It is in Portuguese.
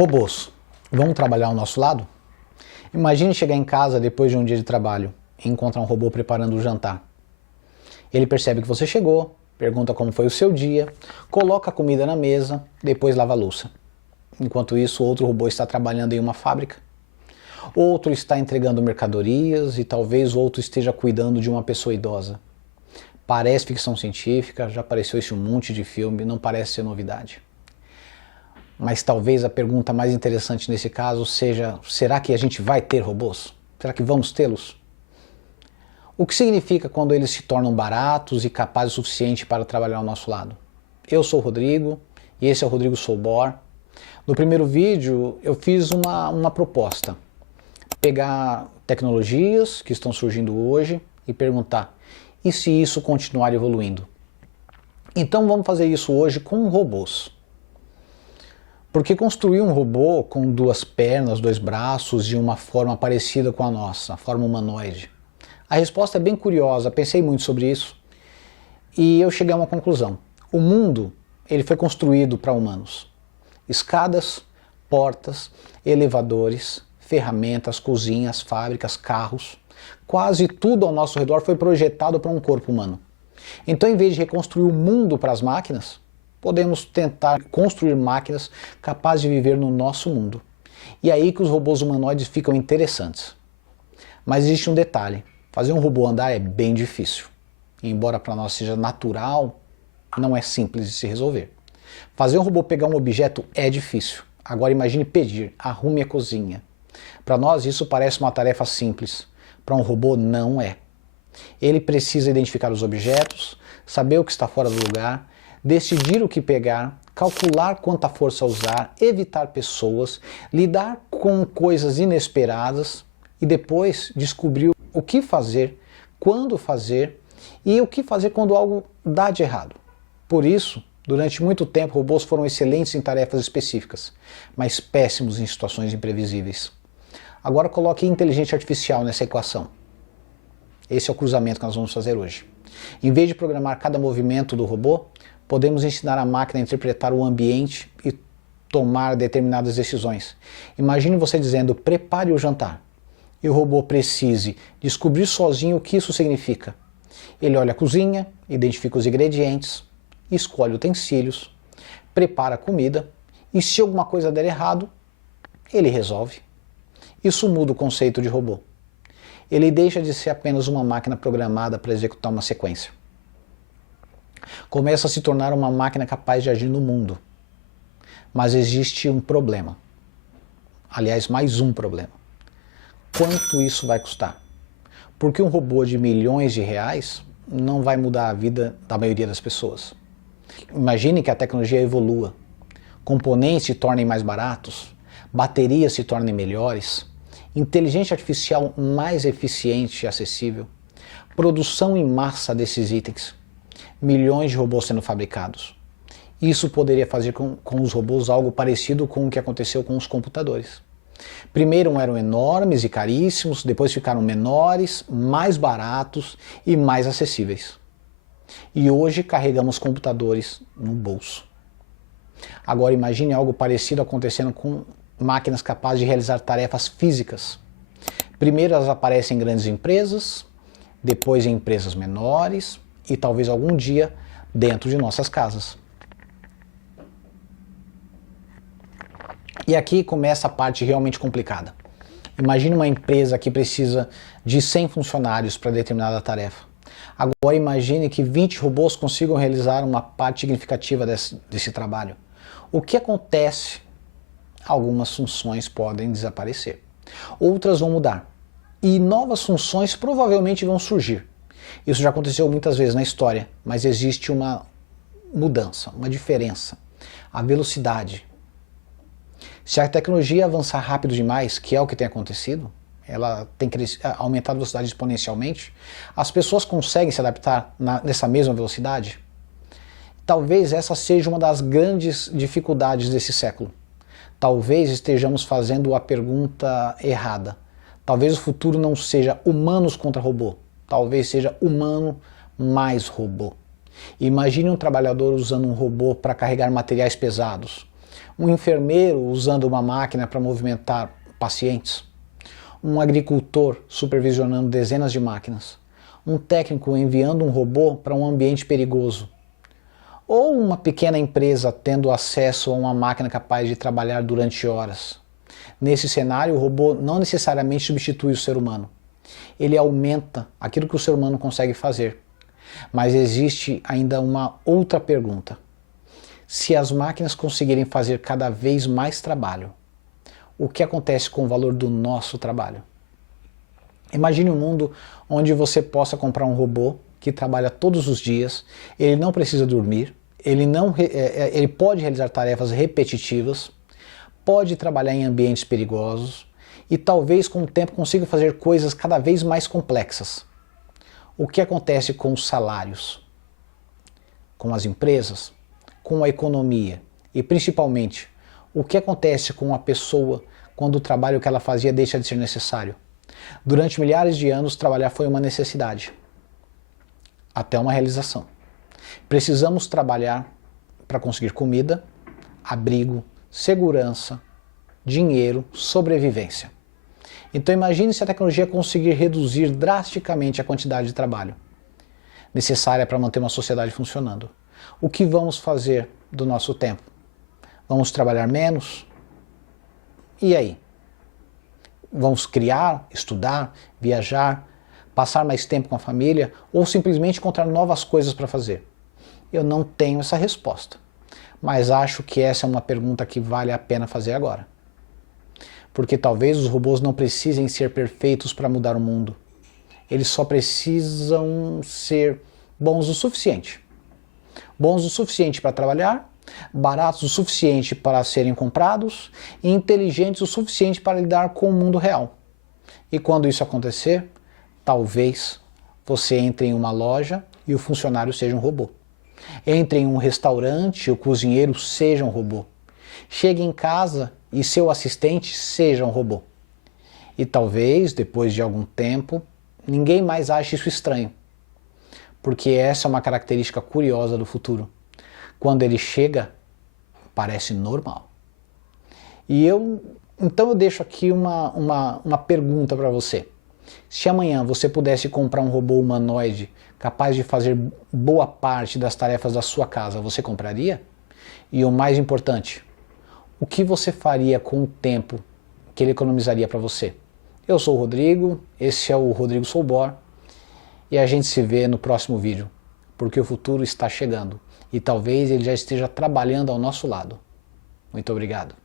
Robôs vão trabalhar ao nosso lado? Imagine chegar em casa depois de um dia de trabalho e encontrar um robô preparando o jantar. Ele percebe que você chegou, pergunta como foi o seu dia, coloca a comida na mesa, depois lava a louça. Enquanto isso, outro robô está trabalhando em uma fábrica. Outro está entregando mercadorias e talvez outro esteja cuidando de uma pessoa idosa. Parece ficção científica, já apareceu esse monte de filme, não parece ser novidade. Mas talvez a pergunta mais interessante nesse caso seja: será que a gente vai ter robôs? Será que vamos tê-los? O que significa quando eles se tornam baratos e capazes o suficiente para trabalhar ao nosso lado? Eu sou o Rodrigo e esse é o Rodrigo Soubor. No primeiro vídeo eu fiz uma proposta: pegar tecnologias que estão surgindo hoje e perguntar: e se isso continuar evoluindo? Então vamos fazer isso hoje com robôs. Porque construir um robô com duas pernas, dois braços e uma forma parecida com a nossa, a forma humanoide? A resposta é bem curiosa, pensei muito sobre isso e eu cheguei a uma conclusão. O mundo ele foi construído para humanos. Escadas, portas, elevadores, ferramentas, cozinhas, fábricas, carros, quase tudo ao nosso redor foi projetado para um corpo humano. Então, em vez de reconstruir o mundo para as máquinas, podemos tentar construir máquinas capazes de viver no nosso mundo. E é aí que os robôs humanoides ficam interessantes. Mas existe um detalhe: fazer um robô andar é bem difícil. E embora para nós seja natural, não é simples de se resolver. Fazer um robô pegar um objeto é difícil. Agora imagine pedir: arrume a cozinha. Para nós isso parece uma tarefa simples. Para um robô não é. Ele precisa identificar os objetos, saber o que está fora do lugar, decidir o que pegar, calcular quanta força usar, evitar pessoas, lidar com coisas inesperadas e depois descobrir o que fazer, quando fazer e o que fazer quando algo dá de errado. Por isso, durante muito tempo, robôs foram excelentes em tarefas específicas, mas péssimos em situações imprevisíveis. Agora coloque inteligência artificial nessa equação. Esse é o cruzamento que nós vamos fazer hoje. Em vez de programar cada movimento do robô, podemos ensinar a máquina a interpretar o ambiente e tomar determinadas decisões. Imagine você dizendo: prepare o jantar. E o robô precise descobrir sozinho o que isso significa. Ele olha a cozinha, identifica os ingredientes, escolhe utensílios, prepara a comida e se alguma coisa der errado, ele resolve. Isso muda o conceito de robô. Ele deixa de ser apenas uma máquina programada para executar uma sequência. Começa a se tornar uma máquina capaz de agir no mundo. Mas existe um problema. Aliás, mais um problema. Quanto isso vai custar? Porque um robô de milhões de reais não vai mudar a vida da maioria das pessoas. Imagine que a tecnologia evolua. Componentes se tornem mais baratos, baterias se tornem melhores, inteligência artificial mais eficiente e acessível, produção em massa desses itens, milhões de robôs sendo fabricados. Isso poderia fazer com os robôs algo parecido com o que aconteceu com os computadores. Primeiro eram enormes e caríssimos, depois ficaram menores, mais baratos e mais acessíveis. E hoje carregamos computadores no bolso. Agora imagine algo parecido acontecendo com máquinas capazes de realizar tarefas físicas. Primeiro elas aparecem em grandes empresas, depois em empresas menores e talvez algum dia dentro de nossas casas. E aqui começa a parte realmente complicada. Imagine uma empresa que precisa de 100 funcionários para determinada tarefa. Agora imagine que 20 robôs consigam realizar uma parte significativa desse trabalho. O que acontece? Algumas funções podem desaparecer. Outras vão mudar. E novas funções provavelmente vão surgir. Isso já aconteceu muitas vezes na história, mas existe uma mudança, uma diferença. A velocidade. Se a tecnologia avançar rápido demais, que é o que tem acontecido, ela tem aumentado a velocidade exponencialmente, as pessoas conseguem se adaptar nessa mesma velocidade? Talvez essa seja uma das grandes dificuldades desse século. Talvez estejamos fazendo a pergunta errada. Talvez o futuro não seja humanos contra robô. Talvez seja humano mais robô. Imagine um trabalhador usando um robô para carregar materiais pesados. Um enfermeiro usando uma máquina para movimentar pacientes? Um agricultor supervisionando dezenas de máquinas? Um técnico enviando um robô para um ambiente perigoso? Ou uma pequena empresa tendo acesso a uma máquina capaz de trabalhar durante horas? Nesse cenário, o robô não necessariamente substitui o ser humano. Ele aumenta aquilo que o ser humano consegue fazer. Mas existe ainda uma outra pergunta. Se as máquinas conseguirem fazer cada vez mais trabalho, o que acontece com o valor do nosso trabalho? Imagine um mundo onde você possa comprar um robô que trabalha todos os dias, ele não precisa dormir, ele pode realizar tarefas repetitivas, pode trabalhar em ambientes perigosos e talvez com o tempo consiga fazer coisas cada vez mais complexas. O que acontece com os salários, com as empresas, com a economia e principalmente o que acontece com a pessoa quando o trabalho que ela fazia deixa de ser necessário? Durante milhares de anos, trabalhar foi uma necessidade, até uma realização. Precisamos trabalhar para conseguir comida, abrigo, segurança, dinheiro, sobrevivência. Então imagine se a tecnologia conseguir reduzir drasticamente a quantidade de trabalho necessária para manter uma sociedade funcionando. O que vamos fazer do nosso tempo? Vamos trabalhar menos? E aí? Vamos criar, estudar, viajar, passar mais tempo com a família ou simplesmente encontrar novas coisas para fazer? Eu não tenho essa resposta, mas acho que essa é uma pergunta que vale a pena fazer agora. Porque talvez os robôs não precisem ser perfeitos para mudar o mundo. Eles só precisam ser bons o suficiente. Bons o suficiente para trabalhar, baratos o suficiente para serem comprados e inteligentes o suficiente para lidar com o mundo real. E quando isso acontecer, talvez você entre em uma loja e o funcionário seja um robô. Entre em um restaurante e o cozinheiro seja um robô. Chegue em casa e seu assistente seja um robô. E talvez, depois de algum tempo, ninguém mais ache isso estranho. Porque essa é uma característica curiosa do futuro. Quando ele chega, parece normal. Então eu deixo aqui uma pergunta para você. Se amanhã você pudesse comprar um robô humanoide capaz de fazer boa parte das tarefas da sua casa, você compraria? E o mais importante, o que você faria com o tempo que ele economizaria para você? Eu sou o Rodrigo, esse é o Rodrigo Soubor, e a gente se vê no próximo vídeo, porque o futuro está chegando e talvez ele já esteja trabalhando ao nosso lado. Muito obrigado.